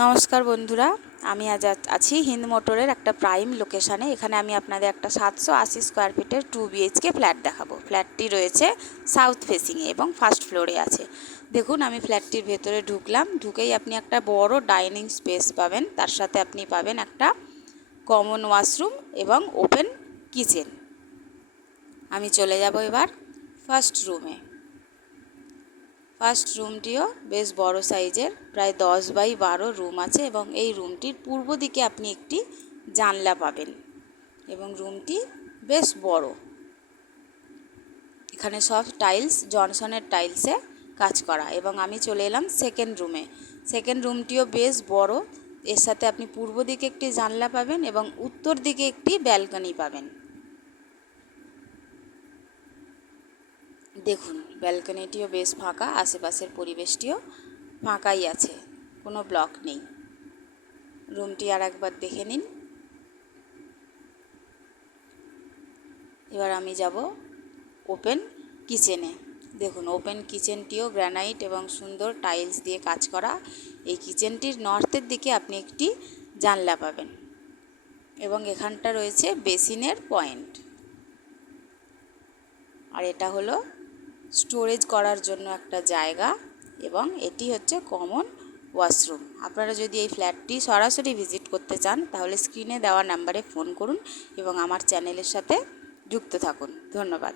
নমস্কার বন্ধুরা, আমি আজ আছি হিন্দ মোটরের একটা প্রাইম লোকেশানে। এখানে আমি আপনাদের একটা 780 স্কোয়ার ফিটের 2 বিএইচকে ফ্ল্যাট দেখাবো। ফ্ল্যাটটি রয়েছে সাউথ ফেসিংয়ে এবং ফার্স্ট ফ্লোরে আছে। দেখুন, আমি ফ্ল্যাটটির ভেতরে ঢুকলাম। ঢুকেই আপনি একটা বড় ডাইনিং স্পেস পাবেন, তার সাথে আপনি পাবেন একটা কমন ওয়াশরুম এবং ওপেন কিচেন। আমি চলে যাব এবার ফার্স্ট রুমে। ফার্স্ট রুমটিও বেশ বড় সাইজের, প্রায় 10x12 রুম আছে এবং এই রুমটির পূর্ব দিকে আপনি একটি জানলা পাবেন এবং রুমটি বেশ বড়। এখানে সব টাইলস জনসনের টাইলসে কাজ করা। এবং আমি চলে এলাম সেকেন্ড রুমে। সেকেন্ড রুমটিও বেশ বড়, এর সাথে আপনি পূর্ব দিকে একটি জানলা পাবেন এবং উত্তর দিকে একটি ব্যালকনি পাবেন। দেখুন, ব্যালকনিটিও বেশ ফাঁকা, আশেপাশের পরিবেশটিও ফাঁকাই আছে, কোনো ব্লক নেই। রুমটি আর একবার দেখে নিন। এবার আমি যাব ওপেন কিচেনে। দেখুন, ওপেন কিচেনটিও গ্রানাইট এবং সুন্দর টাইলস দিয়ে কাজ করা। এই কিচেনটির নর্থের দিকে আপনি একটি জানলা পাবেন এবং এখানটা রয়েছে বেসিনের পয়েন্ট। আর এটা হলো স্টোরেজ করার জন্য একটা জায়গা এবং এটি হচ্ছে কমন ওয়াশরুম। আপনারা যদি এই ফ্ল্যাটটি সরাসরি ভিজিট করতে চান তাহলে স্ক্রিনে দেওয়া নাম্বারে ফোন করুন এবং আমার চ্যানেলের সাথে যুক্ত থাকুন। ধন্যবাদ।